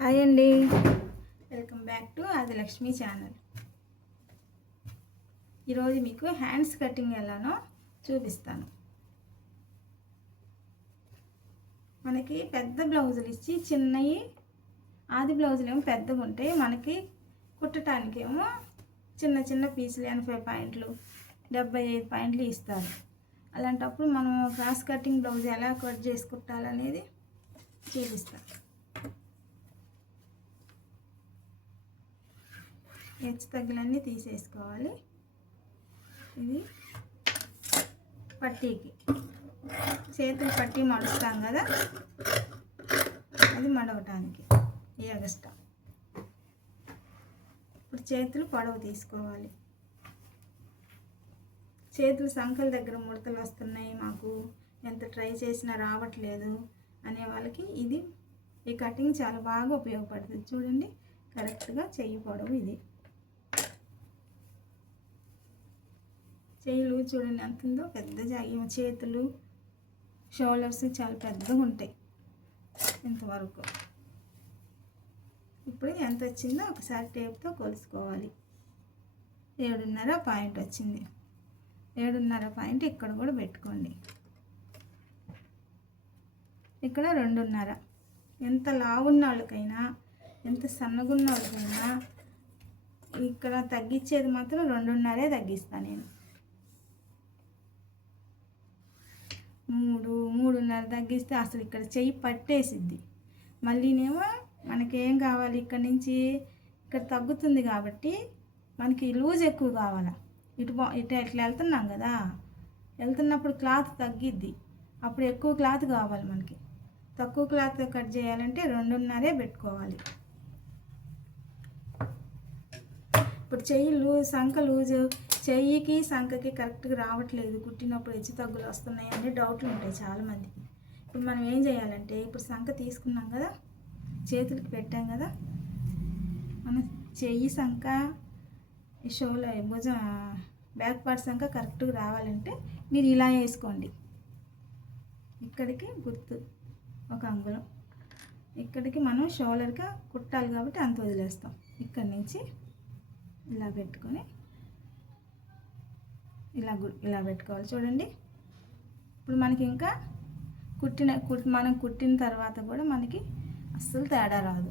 Hi అండి, welcome back to Adilakshmi channel. ఈరోజు మీకు హ్యాండ్స్ కటింగ్ ఎలానో చూపిస్తాను. మనకి పెద్ద బ్లౌజులు ఇచ్చి చిన్నవి ఆది బ్లౌజులు ఏమో పెద్దగా ఉంటాయి, మనకి కుట్టడానికి ఏమో చిన్న చిన్న పీసులు 80 పాయింట్లు 75 పాయింట్లు ఇస్తారు. అలాంటప్పుడు మనం క్రాస్ కటింగ్ బ్లౌజ్ ఎలా కట్ చేసి కుట్టాలనేది చూపిస్తాను. హెచ్చు తగ్గులన్నీ తీసేసుకోవాలి. ఇది పట్టీకి చేతులు పట్టీ మడుస్తాం కదా, అది మడవటానికి ఈ ఎగస్ట్రా. ఇప్పుడు చేతులు పొడవు తీసుకోవాలి. చేతులు సంకల దగ్గర ముడతలు వస్తున్నాయి, మాకు ఎంత ట్రై చేసినా రావట్లేదు అనే వాళ్ళకి ఈ కటింగ్ చాలా బాగా ఉపయోగపడుతుంది. చూడండి, కరెక్ట్గా చెయ్యి పొడవు ఇది. చేతులు చూడండి ఎంత ఉందో, పెద్ద చేతులు షోల్డర్స్ చాలా పెద్దగా ఉంటాయి ఇంతవరకు. ఇప్పుడు ఎంత వచ్చిందో ఒకసారి టేప్తో కొలుసుకోవాలి. 7.5 పాయింట్ వచ్చింది. 7.5 పాయింట్ ఇక్కడ కూడా పెట్టుకోండి. ఇక్కడ 2.5. ఎంత లావున్న వాళ్ళకైనా ఎంత సన్నగున్న వాళ్ళకైనా ఇక్కడ తగ్గించేది మాత్రం 2.5 తగ్గిస్తాను నేను. 3.5 తగ్గిస్తే అసలు ఇక్కడ చెయ్యి పట్టేసిద్ది. మళ్ళీనేమో మనకేం కావాలి, ఇక్కడ నుంచి ఇక్కడ తగ్గుతుంది కాబట్టి మనకి లూజ్ ఎక్కువ కావాలా. ఇట్లా వెళ్తున్నాం కదా, వెళ్తున్నప్పుడు క్లాత్ తగ్గిద్ది, అప్పుడు ఎక్కువ క్లాత్ కావాలి మనకి. తక్కువ క్లాత్ కట్ చేయాలంటే 2.5 పెట్టుకోవాలి. ఇప్పుడు చెయ్యి సంక లూజు, చెయ్యికి సంకకి కరెక్ట్గా రావట్లేదు, కుట్టినప్పుడు హెచ్చు తగ్గులు వస్తున్నాయి అనే డౌట్లు ఉంటాయి చాలామందికి. ఇప్పుడు మనం ఏం చేయాలంటే, ఇప్పుడు సంక తీసుకున్నాం కదా, చేతులకి పెట్టాం కదా, మన చెయ్యి సంక భుజం బ్యాక్ పార్ట్ సంక కరెక్ట్గా రావాలంటే మీరు ఇలా వేసుకోండి. ఇక్కడికి గుర్తు 1 అంగుళం, ఇక్కడికి మనం షోల్డర్గా కుట్టాలి కాబట్టి అంత వదిలేస్తాం. ఇక్కడి నుంచి ఇలా పెట్టుకొని ఇలా పెట్టుకోవాలి. చూడండి, ఇప్పుడు మనకి ఇంకా మనం కుట్టిన తర్వాత కూడా మనకి అస్సలు తేడా రాదు.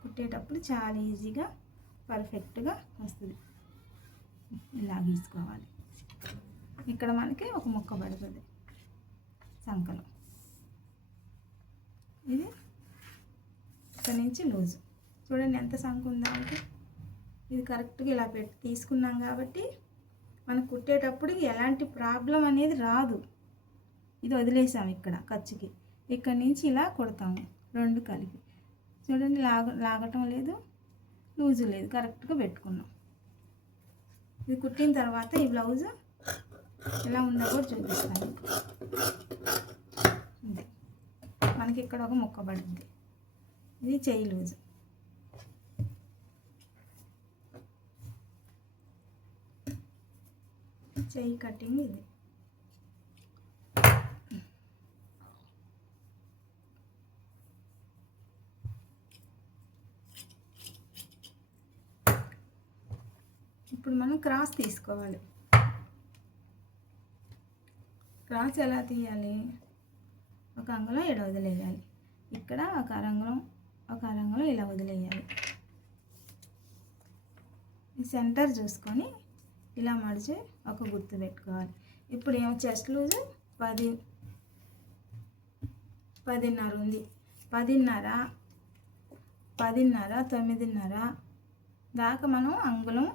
కుట్టేటప్పుడు చాలా ఈజీగా పర్ఫెక్ట్గా వస్తుంది. ఇలా గీసుకోవాలి. ఇక్కడ మనకి ఒక ముక్క పడుతుంది సంకలో. ఇది ఇక్కడ నుంచి లూజు చూడండి ఎంత సంక ఉందా అంటే, ఇది కరెక్ట్గా ఇలా తీసుకున్నాం కాబట్టి మనం కుట్టేటప్పుడు ఎలాంటి ప్రాబ్లం అనేది రాదు. ఇది వదిలేసాం ఇక్కడ ఖర్చుకి, ఇక్కడ నుంచి ఇలా కుడతాము 2 కలిపి. చూడండి, లాగటం లేదు, లూజు లేదు, కరెక్ట్గా పెట్టుకున్నాం. ఇది కుట్టిన తర్వాత ఈ బ్లౌజ్ ఎలా ఉందో కూడా చూపిస్తాను. అంతే, మనకి ఇక్కడ ఒక ముక్క పడుతుంది. ఇది చెయ్యి లూజు. చెయ్యి కటింగ్ ఇది. ఇప్పుడు మనం క్రాస్ తీసుకోవాలి. క్రాస్ ఎలా తీయాలి, 1 అంగుళం ఇక్కడ వదిలేయాలి, ఇక్కడ 1 అంగుళం ఇలా వదిలేయాలి. ఈ సెంటర్ చూసుకొని ఇలా మడిచి ఒక గుర్తు పెట్టుకోవాలి. ఇప్పుడు ఏమో చెస్ట్ లూజు 10.5 ఉంది. 10.5 9.5 దాకా మనం అంగుళం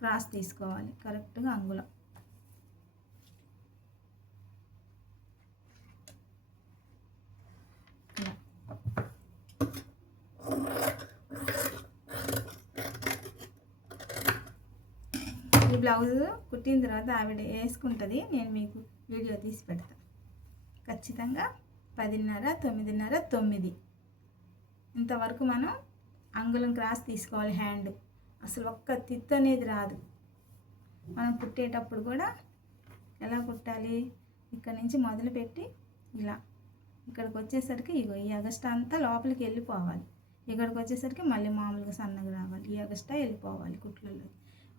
క్రాస్ తీసుకోవాలి. కరెక్ట్గా అంగుళం. ఈ బ్లౌజ్ కుట్టిన తర్వాత ఆవిడ వేసుకుంటుంది, నేను మీకు వీడియో తీసి పెడతాను. ఖచ్చితంగా 10.5 9.5 9 ఇంతవరకు మనం అంగుళం క్రాస్ తీసుకోవాలి. హ్యాండ్ అసలు ఒక్క తిత్తు అనేది రాదు. మనం కుట్టేటప్పుడు కూడా ఎలా కుట్టాలి, ఇక్కడ నుంచి మొదలుపెట్టి ఇలా ఇక్కడికి వచ్చేసరికి ఇగో ఈ ఎగస్ట్రా అంతా లోపలికి వెళ్ళిపోవాలి. ఇక్కడికి వచ్చేసరికి మళ్ళీ మామూలుగా సన్నగా రావాలి. ఈ ఎగస్ట్రా వెళ్ళిపోవాలి కుట్లలో.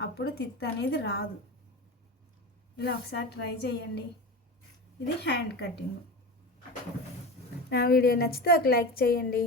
అప్పుడు తిత్తు అనేది రాదు. ఇలా ఒకసారి ట్రై చేయండి. ఇది హ్యాండ్ కటింగ్. నా వీడియో నచ్చితే ఒక లైక్ చేయండి.